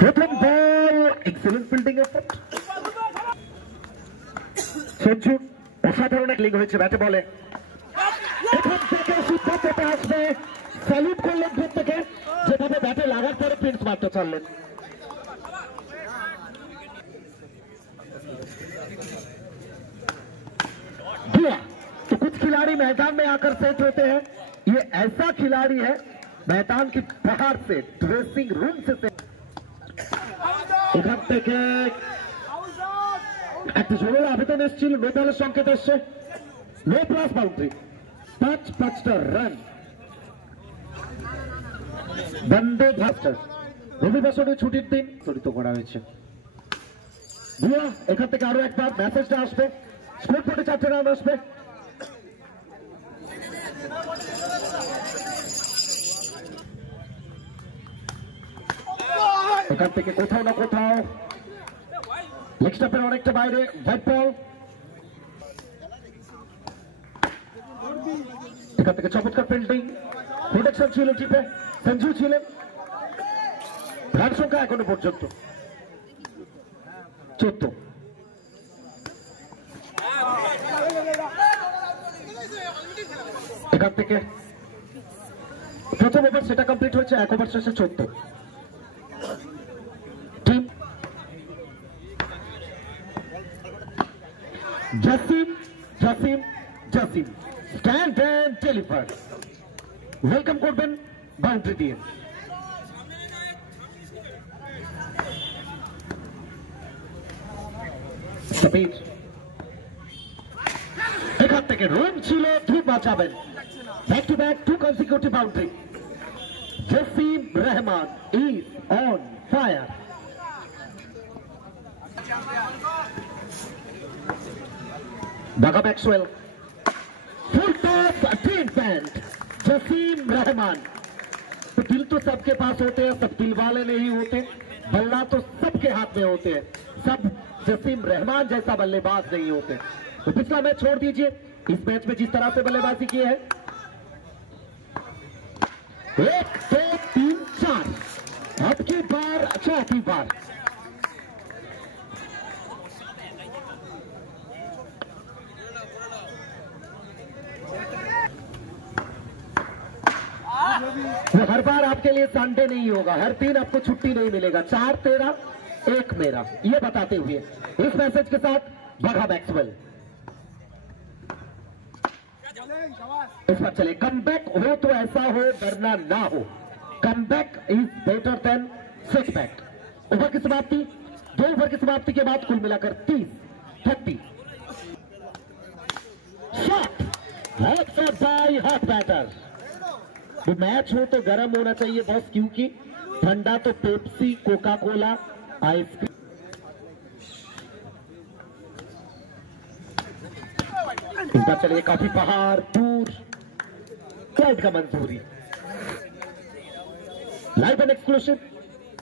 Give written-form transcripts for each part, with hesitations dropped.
প্রথম বল, excellent fielding effort. Sanju অসাধারণ এক লিং হয়েছে ব্যাটে বলে। এখান থেকে সিদ্ধান্তটা আসবে, স্যালুট করলেন প্রত্যেকে, যেভাবে ব্যাটে লাগার পরে প্রিন্স মারতে চাললেন। तो कुछ खिलाड़ी मैदान में आकर सेट होते हैं, ये ऐसा खिलाड़ी है मैदान की बाहर से, ड्रेसिंग रूम से এখান থেকে একটা জোরের আবেদন এসেছিল, নো বলের সংকেত এসছে, নো প্লাস বাউন্ডারি, 5টা রান। বন্দে ভাস্টার রবিবার ছুটির দিন তরিত করা হয়েছে। ভুয়া এখান থেকে আরো একবার মেসেজটা আসবে, স্কোর বোর্ডে 4টে রান আসবে। এখান থেকে কোথাও না কোথাও লেগ স্টাম্পের অনেকটা বাইরে, হোয়াইট বল। এখান থেকে চমৎকার ফিল্ডিং, প্রোটেকশন ছিল টিপে, সঞ্জু ছিলেন। রান সংখ্যা এখনো পর্যন্ত 14। এখান থেকে প্রথম ওভার সেটা কমপ্লিট হয়েছে, 1 ওভার শেষে 14। Jasim stand and deliver, welcome করবেন বাউন্ডারি দিয়ে। এখান থেকে রুম ছিল, ধূপ বাঁচাবেন, back to back 2 consecutive boundary. Jasim Rahman is on fire. Baga Maxwell, full toss, clean band, Jasim Rahman. तो दिल तो सबके पास होते हैं, सब दिल वाले नहीं होते, बल्ला तो सबके हाथ में होते हैं, सब जसीम रहमान जैसा बल्लेबाज नहीं होते। तो पिछला मैच छोड़ दीजिए, इस मैच में जिस तरह से बल्लेबाजी की है, 1 2 3 4, अब की बार चौथी बार। वो हर बार आपके लिए संडे नहीं होगा, हर दिन आपको छुट्टी नहीं मिलेगा। 4 तेरा 1 मेरा, ये बताते हुए इस मैसेज के साथ बगा मैक्सवेल इस पर चले। कमबैक हो तो ऐसा हो, डरना ना हो। Comeback is better than setback. Over की समाप्ति, 2 ओवर की समाप्ति के बाद कुल मिलाकर 30 shot, hot shot by hot batter. तो मैच हो तो गर्म होना चाहिए बॉस, क्योंकि ठंडा तो पेप्सी, कोका कोला, आइसक्रीम। इस बार चलिए काफी बाहर दूर, क्लाइड का मंजूरी। लाइव एंड एक्सक्लूसिव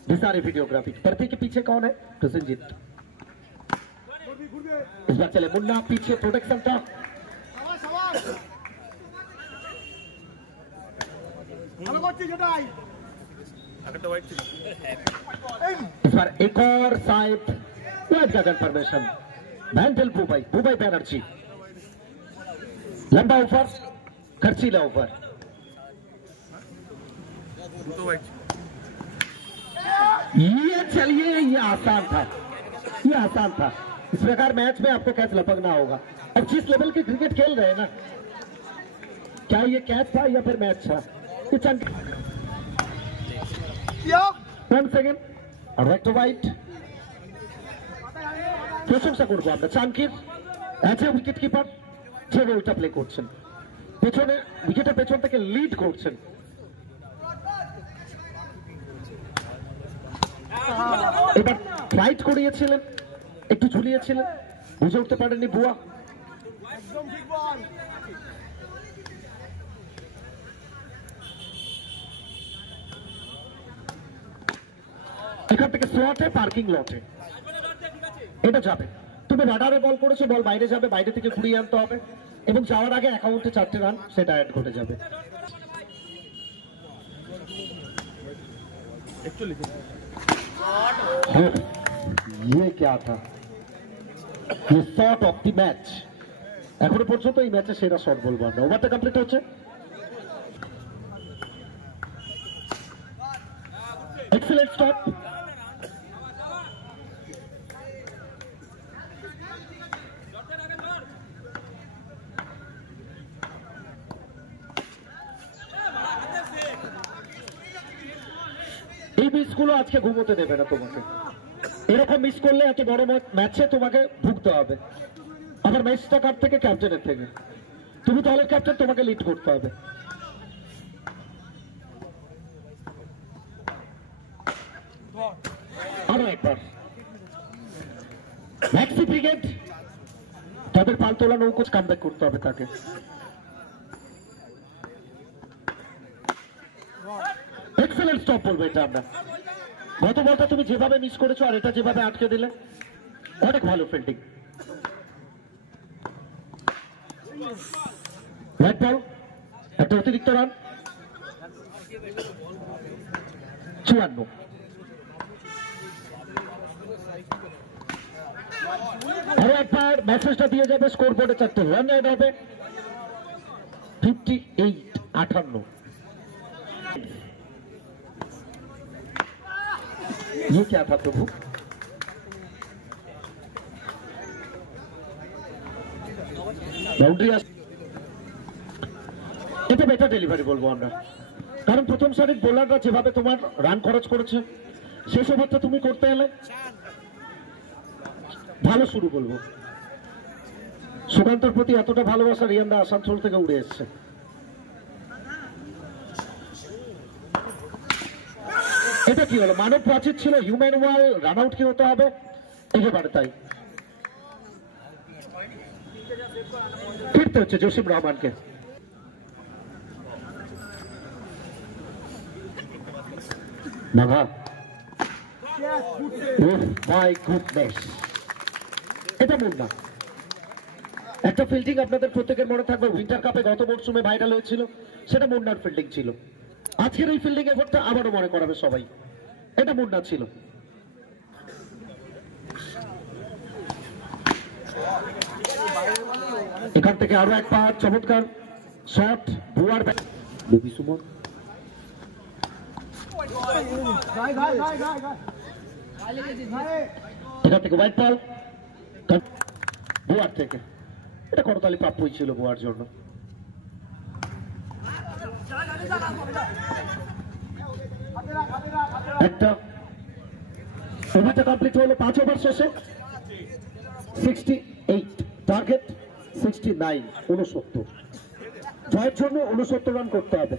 दिसारी वीडियोग्राफी। पर्दे के पीछे कौन है? प्रसन्नजीत। इस बार चले मुन्ना, पीछे प्रोटेक्शन था। इस बार एक और साइड वाइड का कंफर्मेशन, बैंडल बुबाई बैनर्जी, लंबा ओवर, खर्चीला ओवर। ये चलिए, ये आसान था। इस प्रकार मैच में आपको कैच लपकना होगा। अब जिस लेवल के क्रिकेट खेल रहे हैं ना, क्या ये कैच था या फिर मैच था? One second, right to right. প্রশংসা করবো আমরা চাঙ্কির, অ্যাজ এ উইকেট কিপার যে রোলটা প্লে করছেন, পেছনে উইকেটের পেছন থেকে লিড করছেন। এবার ফ্লাইট করিয়েছিলেন, একটু ঝুলিয়েছিলেন, বুঝে উঠতে পারেননি বুয়া। এখান থেকে স্লটে, পার্কিং লটে এটা যাবে। তুমি রাডারে বল করেছো, বল বাইরে যাবে, বাইরে থেকে ঘুরিয়ে আনতে হবে এবং যাওয়ার আগে অ্যাকাউন্টে 4টে রান সেটা অ্যাড ঘটে যাবে। ये क्या था? ये शॉट ऑफ द मैच। এখনো পর্যন্ত এই ম্যাচে সেরা শট বলবো আমরা। ওভারটা কমপ্লিট হচ্ছে। Excellent stop. এই মিসগুলো আজকে ঘুমোতে দেবে না তোমাকে। এরকম মিস করলে এত বড় ম্যাচে তোমাকে ভুগতে হবে। আবার ম্যাচটা কার থেকে? ক্যাপ্টেনের থেকে। তুমি দলের ক্যাপ্টেন, তোমাকে লিড করতে হবে। আরো একবার ম্যাক্সি ব্রিগেড, তাদের পাল তোলা নৌকোচ কামব্যাক করতে হবে তাকে। এক্সেলেন্ট স্টপ বলবো এটা আমরা। গত বলটা তুমি যেভাবে মিস করেছো আর এটা যেভাবে আটকে দিলে, অনেক ভালো ফিল্ডিং। হোয়াইট বল, একটা অতিরিক্ত রান, 54। আরো একবার মেসেজটা দিয়ে যাবে, স্কোর বোর্ডে 4টে রান অ্যাড হবে। 58। ये क्या था प्रभु? বাউন্ডারি। এটা বেটার ডেলিভারি বলবো আমরা, কারণ প্রথম সারির বোলাররা যেভাবে তোমার রান খরচ করেছে, শেষ ওভারটা তুমি করতে এলে ভালো শুরু বলবো। সুকান্তর প্রতি এতটা ভালোবাসা রিয়ানদা আসানসোল থেকে উড়ে এসছে। এটা কি হলো? মানব প্রাচীর ছিল, হিউম্যান ওয়াল, রান আউট কি হতে হবে একেবারে তাই। ফিরতে হচ্ছে জসিম রহমানকে। নাভা, মাই গুডনেস, এটা মুন্না। একটা ফিল্ডিং আপনাদের প্রত্যেকের মনে থাকবে, উইন্টার কাপে গত মরশুমে ভাইরাল হয়েছিল, সেটা মুন্নার ফিল্ডিং ছিল। আজকের এই ফিল্ডিং এফোর্টটা আবারও মনে করাবে সবাই, এটা মুন্না ছিল। এখান থেকে আরো একবার চমৎকার শট, বুয়ার বেবি সুমন। এখান থেকে হোয়াইট বল, বুয়ার থেকে। এটা করতালি প্রাপ্যই ছিল বুয়ার জন্য। একটা ওভারটা কমপ্লিট হলো 5 ওভার শেষে। 68 টার্গেট, 69। 69 জয়ের জন্য 69 রান করতে হবে।